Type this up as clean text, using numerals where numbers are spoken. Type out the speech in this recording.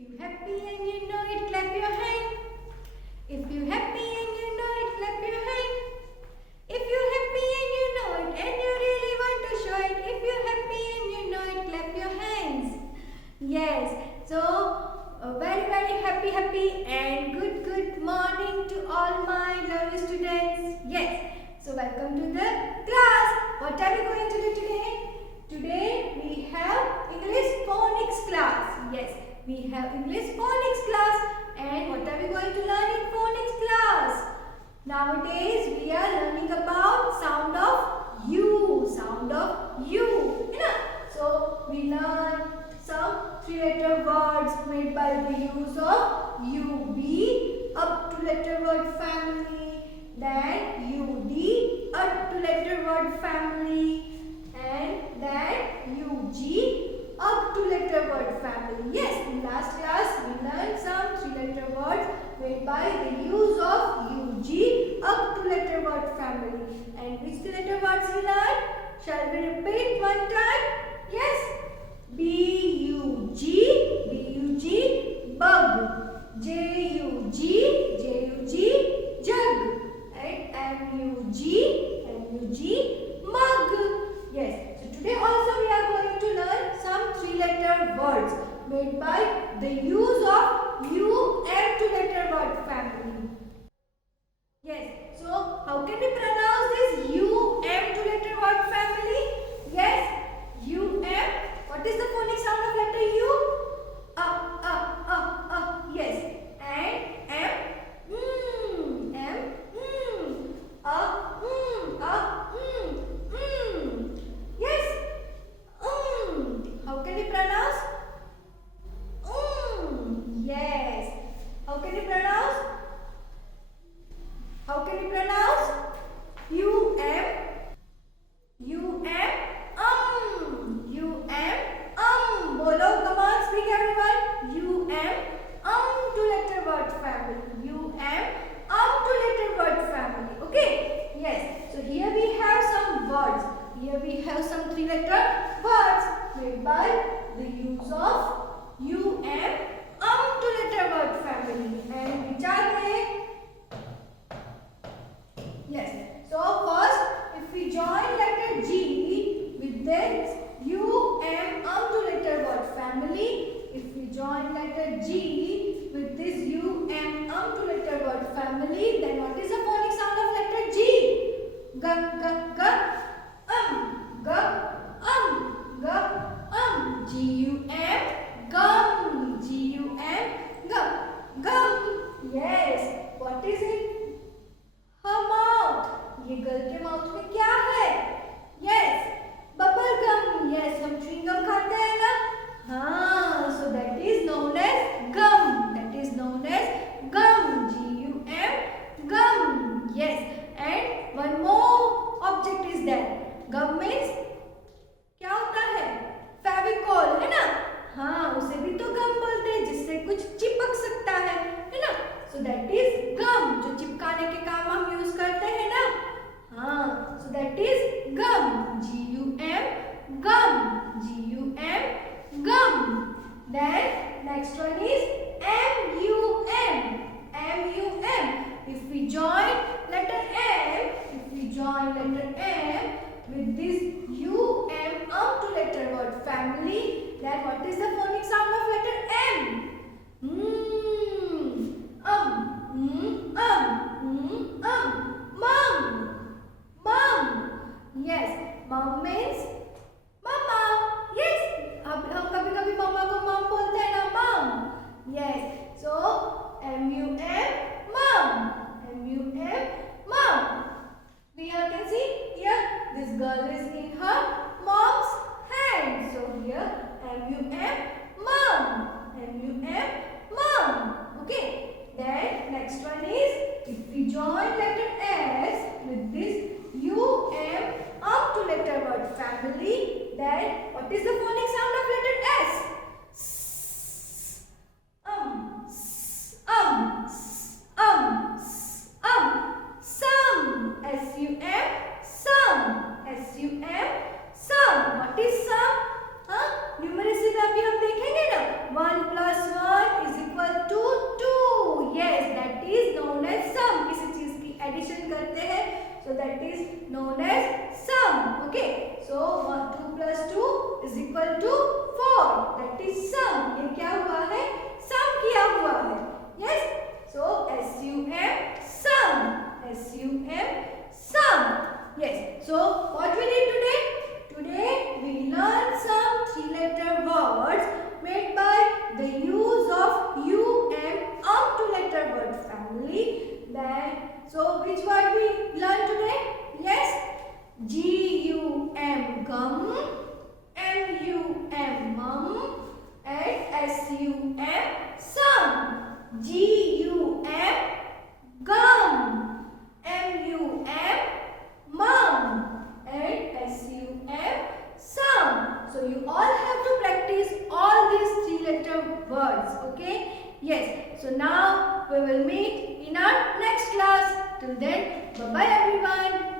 you happy and you know it, clap your hand. If you happy and you know it, clap your hand. If you happy and you know it and you really want to show it, if you happy and you know it, clap your hands. Yes, so very happy and good morning to all my lovely students. Yes, so welcome to the class. What are we going to do today? Today we have English phonics class. Yes, we have English phonics class. And what are we going to learn in phonics class? Nowadays we are learning about sound of U. Sound of U. So we learn some three-letter words made by the use of UB up to letter word family, then UD up to letter word family, and then UG up to letter word family. Yes, in last class we learned some three-letter words made by the use of UG up to letter word family. And which three-letter words we learned? Shall we repeat one time? Yes. B-U-G, B-U-G, bug. J-U-G, J-U-G, jug. And M-U-G, M-U-G, mug. Yes, so today also we are going to learn some three-letter words made by the use of U and two-letter word family. Yes, so how can we pronounce this U M two-letter word family? Yes, U M. What is the phonic sound of letter U? Yes, and M. Yes. How can we pronounce? Yes. How can we pronounce? How can we pronounce? U M. U M. Bolo, come on, speak everyone. U M. Two-letter word family. U M. Two-letter word family. Okay. Yes. So here we have some words. Here we have some three-letter words made by the use of U M. Two-letter word family. And which are they? Yes. So first, if we join letter G with this U M two-letter word family, if we join letter G with this U M two-letter word family, then what is the phonic sound of letter G? G, g, g, G, gum, G, gum. Yes. What is it? हाँ mouth. ये girl के mouth में क्या है? Yes, bubble gum. Yes, हम chewing gum खाते हैं ना. हाँ, so that is known as gum. That is known as gum. G-U-M, gum. Yes, and one more object is there. Gum means क्या होता है? फेविकॉल है ना. हाँ, उसे भी तो गम बोलते हैं जिससे कुछ चिपक सकता है ना. So that is gum, जो चिपकाने के काम हम यूज करते हैं ना. हाँ, so that is gum. G-U-M, gum. G-U-M, gum. Then next one is M-U-M. M-U-M. If we join letter M with this U-M two-letter word family, then what is the phonic sound of letter M? Mom. Yes, mom means mama. Yes, हम कभी-कभी मम्मा को मम बोलते हैं ना, mom. Yes, so that is known as sum. Okay. So 2 plus 2 is equal to 4. That is sum. ये क्या हुआ है? Sum किया हुआ है. Yes. So SUM sum. SUM sum. Yes. So what we did today? Today we learned some 3-letter words made by the use of two-letter word family. Then, so which word we learned today? Yes, GUM gum, MUM mum, and SUM sum. GUM gum, MUM mum, and SUM sum. So you all have to practice all these 3-letter words. Okay. Yes. So now we will meet in our next class. Till then, bye bye everyone.